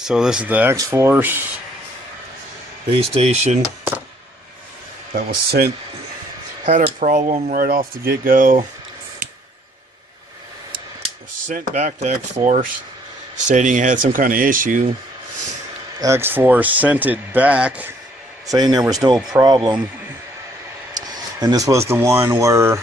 So this is the X-Force base station that was sent, had a problem right off the get-go. Sent back to X-Force stating it had some kind of issue. X-Force sent it back saying there was no problem, and this was the one where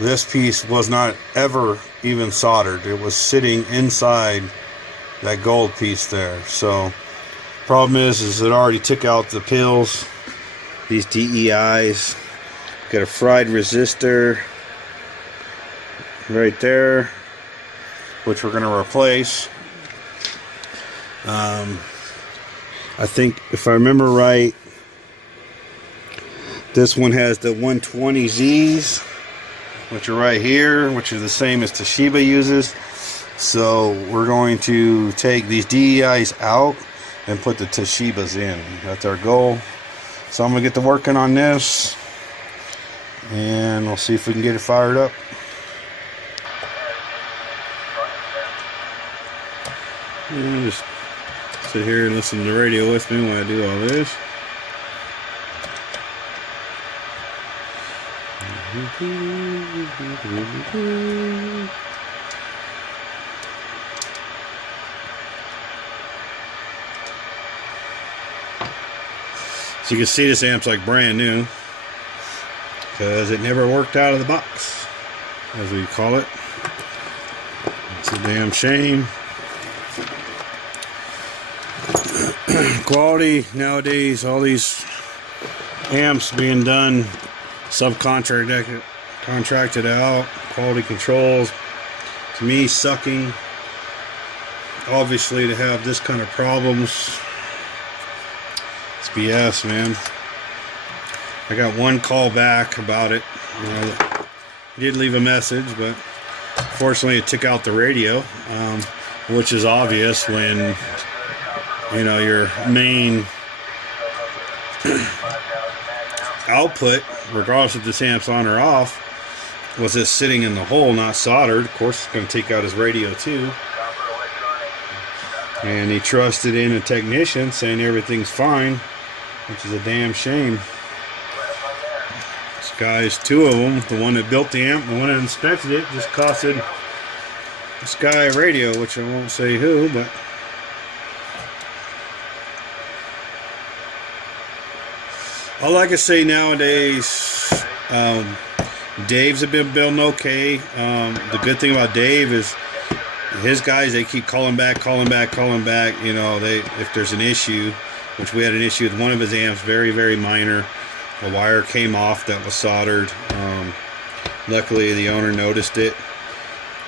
this piece was not ever even soldered. It was sitting inside that gold piece there. So problem is it already took out the pills, these DEIs. Got a fried resistor right there, which we're going to replace. I think if I remember right, this one has the 120Zs, which are right here, which are the same as Toshiba uses. So we're going to take these DEIs out and put the Toshibas in. That's our goal. So I'm going to get to working on this, and we'll see if we can get it fired up. And just sit here and listen to the radio with me while I do all this. So you can see this amp's like brand new because it never worked out of the box, as we call it. It's a damn shame. Quality nowadays, all these amps being done contracted out, quality controls, to me sucking. Obviously, to have this kind of problems, it's BS, man. I got one call back about it. I did leave a message, but fortunately it took out the radio, which is obvious when, you know, your main output, regardless if this amp's on or off, was just sitting in the hole, not soldered. Of course, it's going to take out his radio too. And he trusted in a technician saying everything's fine, which is a damn shame. This guy's two of them. The one that built the amp, the one that inspected it, just costed this guy a radio, which I won't say who, but all I can say nowadays, Dave's have been building okay. The good thing about Dave is his guys, they keep calling back. You know, if there's an issue, which we had an issue with one of his amps, very, very minor. A wire came off that was soldered. Luckily, the owner noticed it,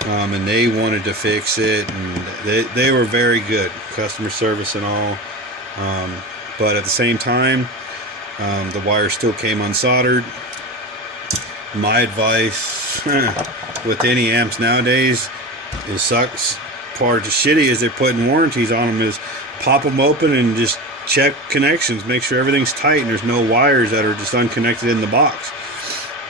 and they wanted to fix it, and they were very good, customer service and all. But at the same time, the wire still came unsoldered. My advice with any amps nowadays, it sucks. Part of the shitty is they're putting warranties on them is pop them open and just check connections, make sure everything's tight and there's no wires that are just unconnected in the box.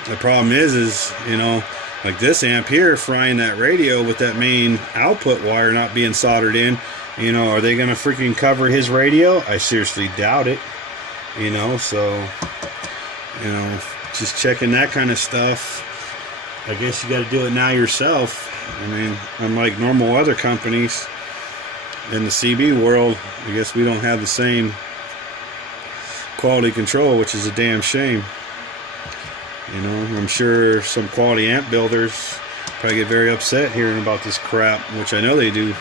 The problem is you know, like this amp here frying that radio with that main output wire not being soldered in. You know, are they gonna freaking cover his radio? I seriously doubt it. You know, so, you know, just checking that kind of stuff. I guess you got to do it now yourself. I mean, unlike normal other companies in the CB world, I guess we don't have the same quality control, which is a damn shame. You know, I'm sure some quality amp builders probably get very upset hearing about this crap, which I know they do.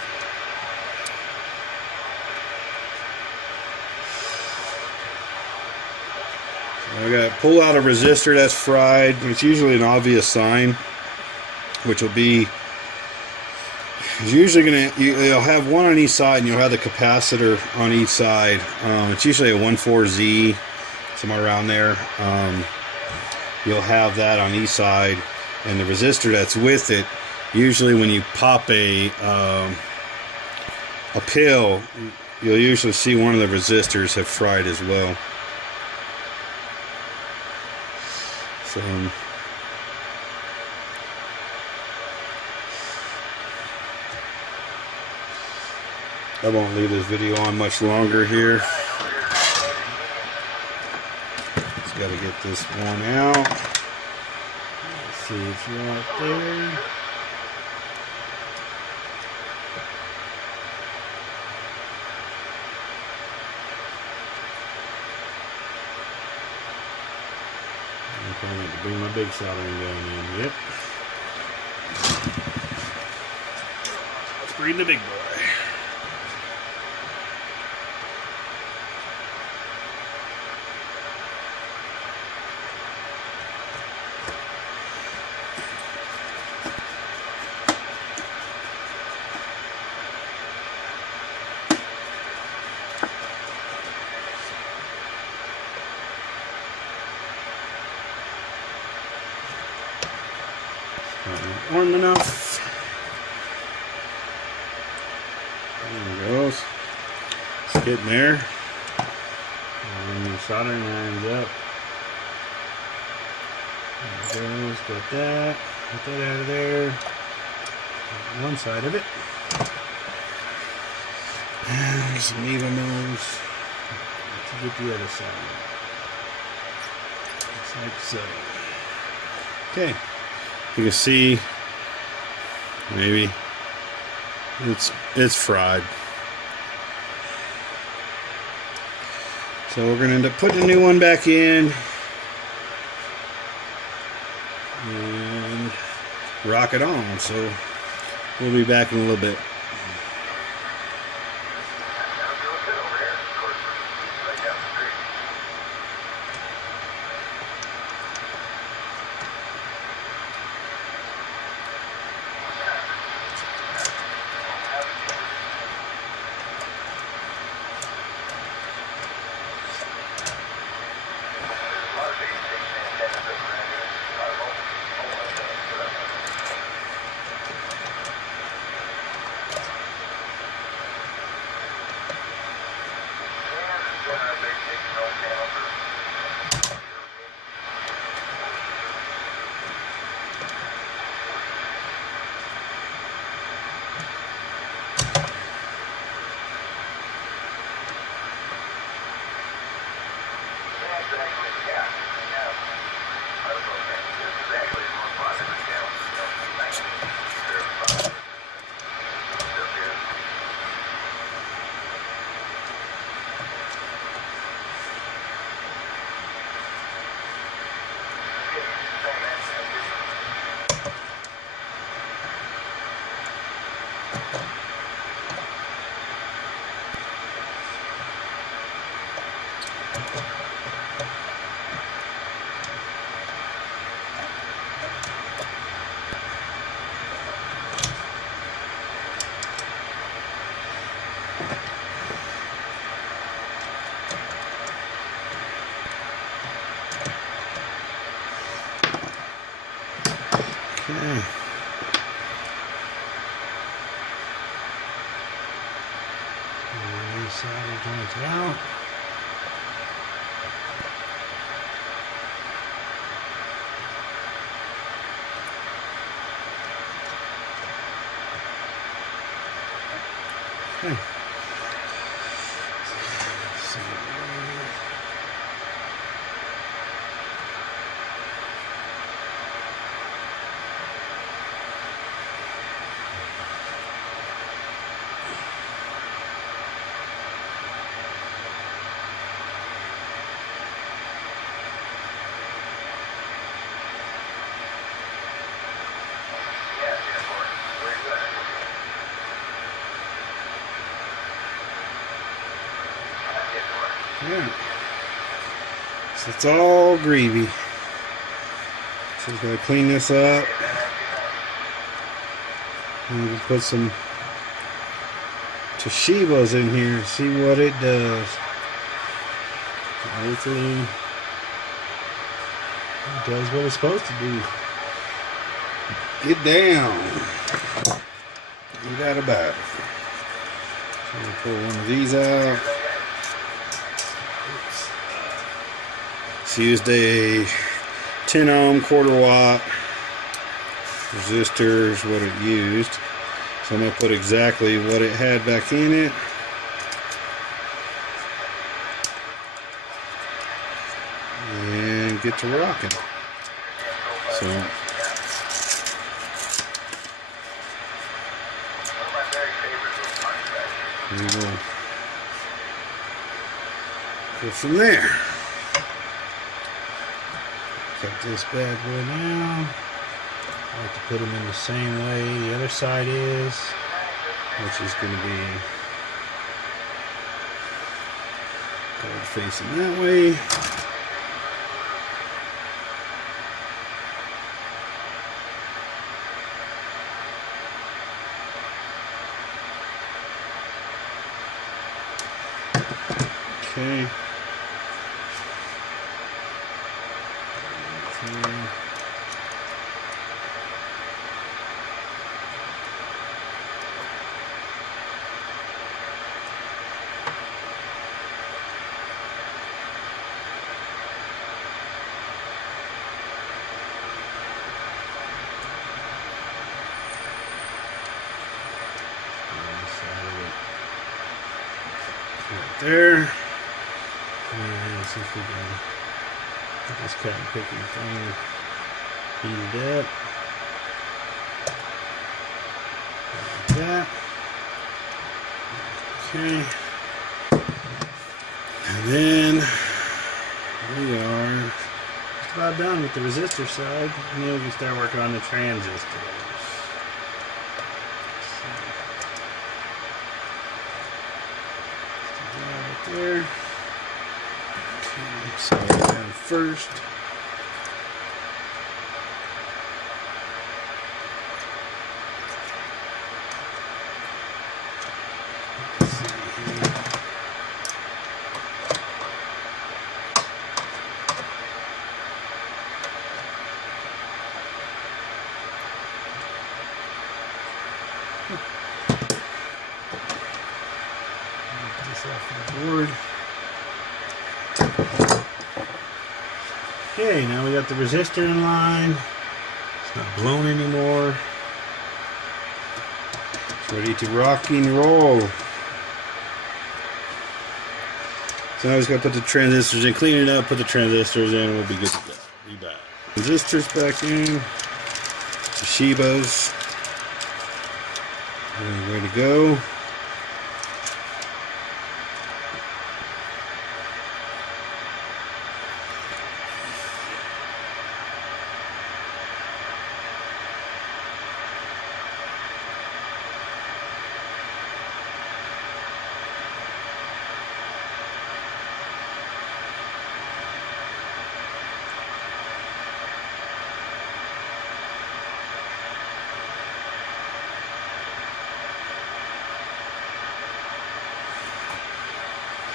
I got pull out a resistor that's fried. It's usually an obvious sign, which will be, it's usually you'll have one on each side and you'll have the capacitor on each side. It's usually a 14Z, somewhere around there. You'll have that on each side, and the resistor that's with it, usually when you pop a pill, you'll usually see one of the resistors have fried as well. So, I won't leave this video on much longer here. Just got to get this one out. Let's see if you're right there. I'm trying to bring my big soldering gun in. Yep. Let's bring the big boy. Warm enough. There it goes. It's getting there. And your soldering iron's up. There it goes. Got that. Get that out of there. One side of it. And some needle nose to get the other side. Just like so. Okay. You can see maybe it's fried. So we're going to end up putting a new one back in and rock it on. So we'll be back in a little bit. Okay. Solder joints out. Okay. Yeah. So it's all gravy. So we're going to clean this up. And we'll put some Toshibas in here and see what it does. Hopefully it does what it's supposed to do. Get down. Get out of bed. So we'll pull one of these out. It's used a 10 ohm quarter watt resistor is what it used. So I'm going to put exactly what it had back in it. get to rocking. So we will go from there. Cut this bad boy down. I like to put them in the same way the other side is, which is going to be gold facing that way. Okay. Right there. And see if we can get this cotton picking thing heated up. Like that. Okay. And then we are just about done with the resistor side. And then we can start working on the transistors. There. Okay, so down first. Let's see here. Get this off the board. Okay, now we got the resistor in line. It's not blown anymore. It's ready to rock and roll. So now we just gotta put the transistors in, clean it up, put the transistors in, and we'll be good to go. Be back. Resistors back in. Toshibas. Ready to go.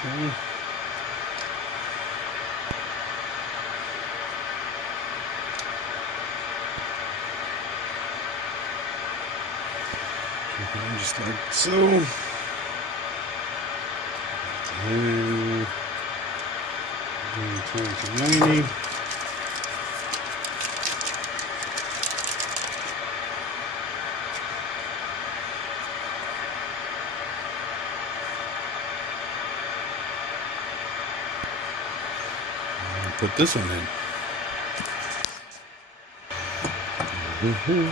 Okay. Just like so. And turn to 90. Put this one in. Okay.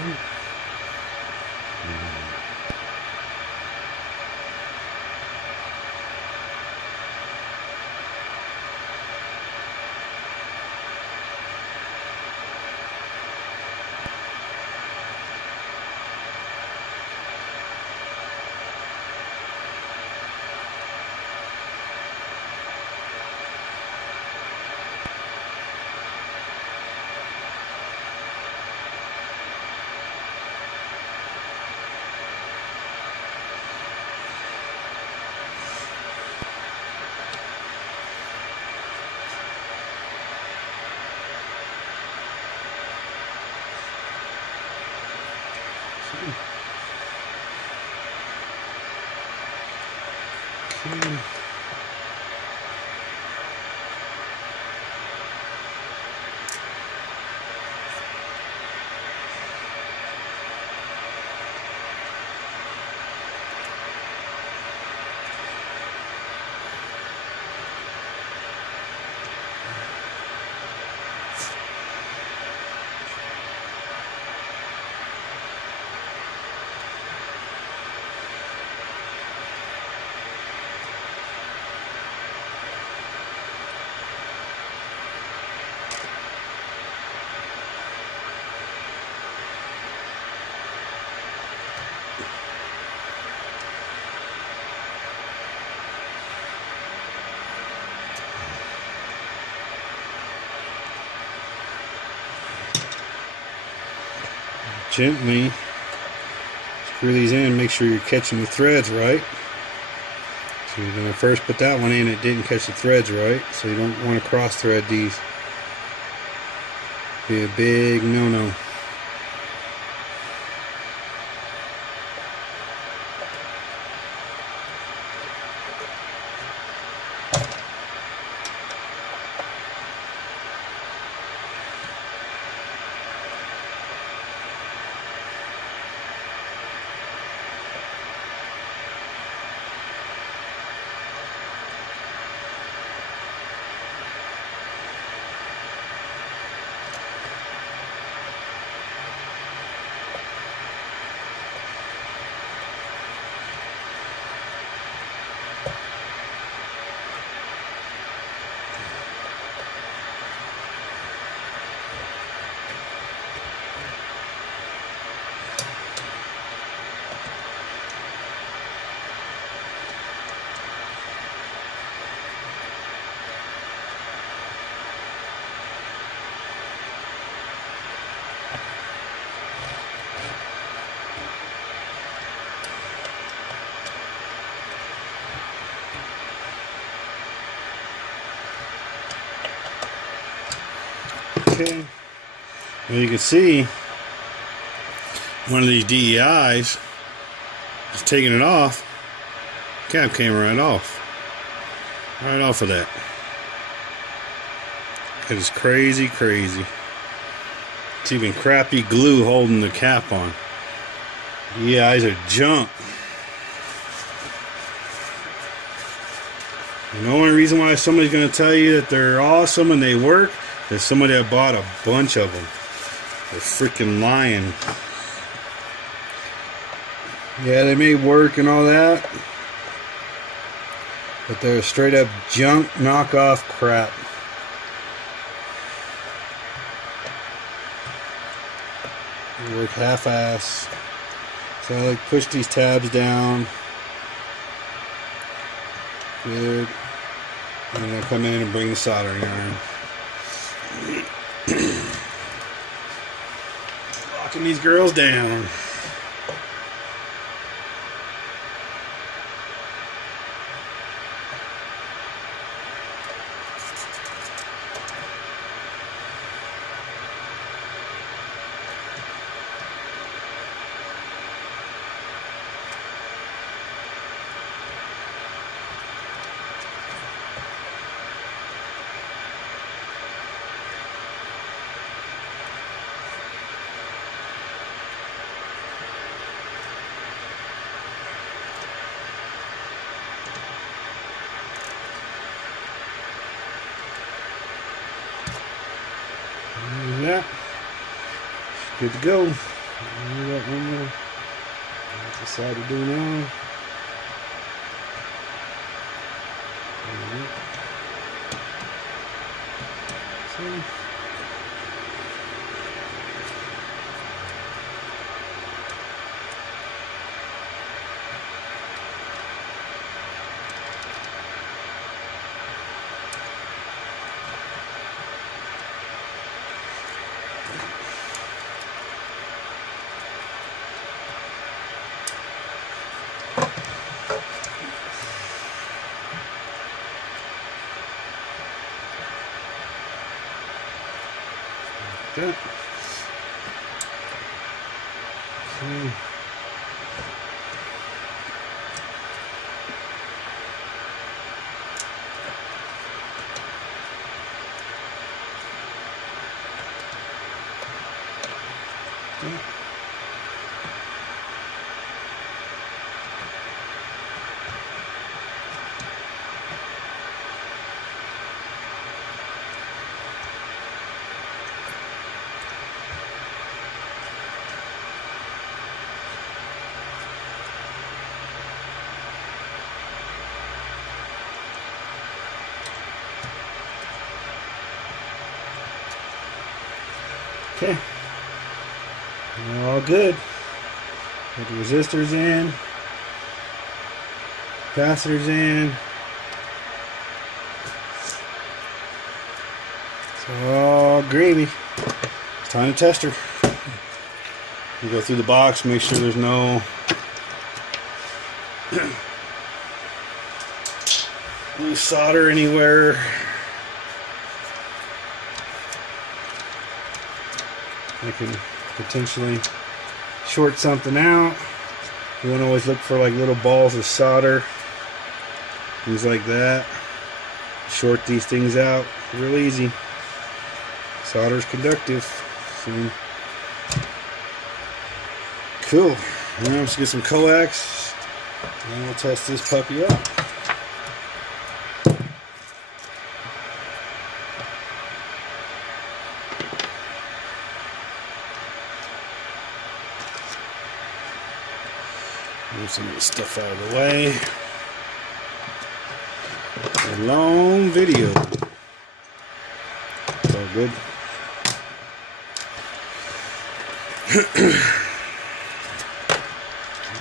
gently screw these in. Make sure you're catching the threads right. So when I first put that one in, it didn't catch the threads right, so you don't want to cross thread these. Be a big no-no. Okay, well, you can see one of these DEIs is taking it off. Cap came right off of that. It is crazy. It's even crappy glue holding the cap on. DEIs are junk. And the only reason why somebody's going to tell you that they're awesome and they work is somebody that bought a bunch of them. They're freaking lying. Yeah, they may work and all that, but they're straight up junk knockoff crap. They work half-ass. So I like push these tabs down. Good. And then I come in and bring the soldering iron. Locking these girls down. Yeah, good to go. We got one more. Let's decide to do now. See. Okay. See. Okay. Okay, we're all good. Put the resistors in, capacitors in. It's all gravy. It's time to test her. You go through the box, make sure there's no loose solder anywhere. I can potentially short something out. You want to always look for like little balls of solder, things like that. Short these things out real easy. Solder's conductive. See? Cool. Now let's get some coax and we'll test this puppy out. Move some of this stuff out of the way. A long video. It's all good.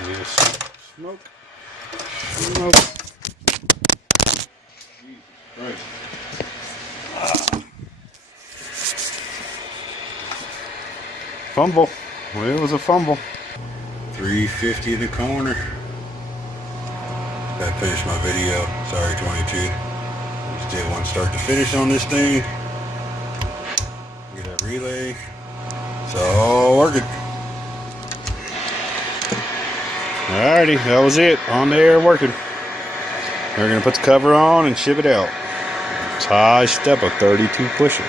Yes. Smoke. Smoke. Right. Fumble. Well, it was a fumble. 350 in the corner. That finished my video. Sorry, 22. Just did one start to finish on this thing. Get that relay. It's all working. Alrighty, that was it. On there working. We're gonna put the cover on and ship it out. Tie step a 32 pusher.